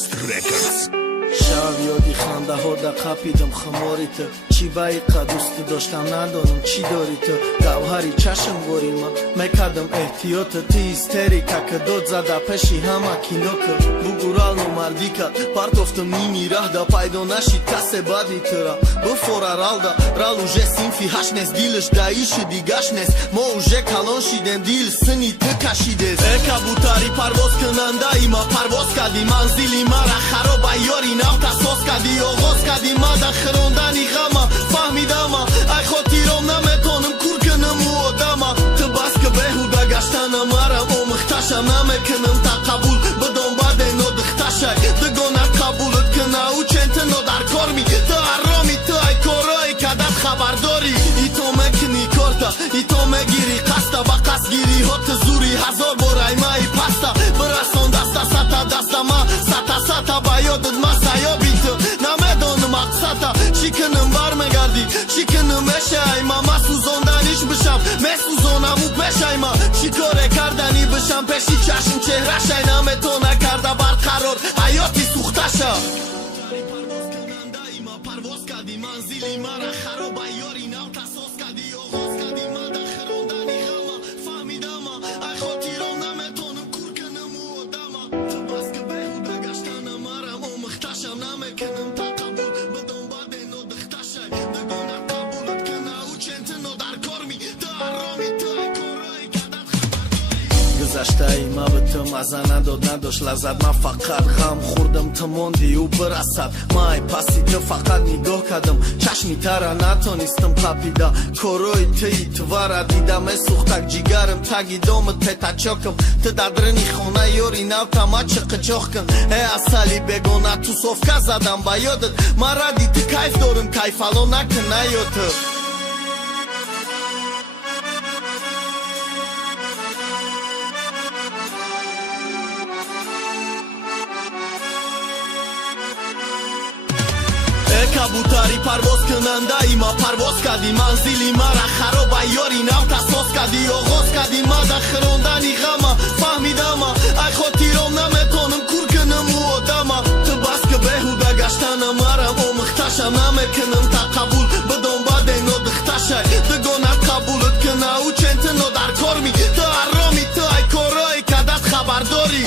Best Records. شب یادی خنده ها در قپیدم خماری تو چی بایقا دوست داشتم ندانم چی داری تو گوهری چشم گوری من میکدم احتیاط تی استریکا که داد زده پشی همه کینو که بگورال نمردی کد پرتفتم نیمی ره دا پیدا نشید کس بدی تو را بفوره رال دا رال اوژه سینفی هش نست دیلش دایش دیگش نست ما اوژه کلان شیدم دیل سنی تو کشیده کبوتری پرواز کننده ای ما پرواز کردی منزلی مرا خراب یاری نم تاساس کردی آغاز کردی ما در خروندنی غما فهمیدم ای خاطرم نمیتونم کور کنم و آدم تو بس که بهوده گشتن مرم آمختشم نمیکنم تا قبول بدون بعد اینو دختشه دگونه قبولت کنه او چند تنو در کار می تو حرامی تو ای کارایی که دست خبرداری ای تو مکنی کارتا ای تو مگیری قستا و قصد گیری ها تزوری هزار بار ای مای پستا برسان دستا ستا دستا ما ستا با یادت ما سیابی تو نمیدانم مقصدا چی کنم برمگردی چی کنم اشه ای ما سوزاندنیش بشم مسوزانم او پشه ای ما چی کاره کردنی بشم پشی چشم چهرش ای نمیتونه کرده برقرار حیاتی سوخته شد پرواز کردی منزلی مرا خراب یاری نم تاساس کردی آغاز کردی ما در خروندنی غما فهمیدم ای خاطرم نمیتونم کور کنم و آدم تو بس که بهوده گشتن مرم آمختشم نمیکنم تا قبول بدون بعد اینو دختشه دگونه قبولت کنه او چند تنو در کار می تو حرامی تو ای کارایی که دست خبرداری گذشته ای ما به تو مزه نداشت لذت من فقط غم خوردم تو موندی او برسد ما ای پسی تو فقط نگاه کردم چشمی تره نتونستم قپیده کارای تی تو وره دیدم سوختک جیگرم تگی دامت پیتا چاکم تو دادرنی خونه یاری نو تما چه قچاق کن ای اصلی بگونه تو صفکه زدم با یادت ما را دی تو کیف دارم کیف الان نکنه یا تو کبوتری پرواز کننده ای ما پرواز کردی منزلی مرا خراب یاری نم تاساس کردی آغاز کردی ما در خروندنی غما فهمیدم ای خاطرم نمیتونم کور کنم و آدم تو بس که بهوده گشتن مرم آمختشم نمیکنم تا قبول بدون بعد اینو دختشه دگونه قبولت کنه او چند تنو در کار می تو حرامی تو ای کارایی که دست خبرداری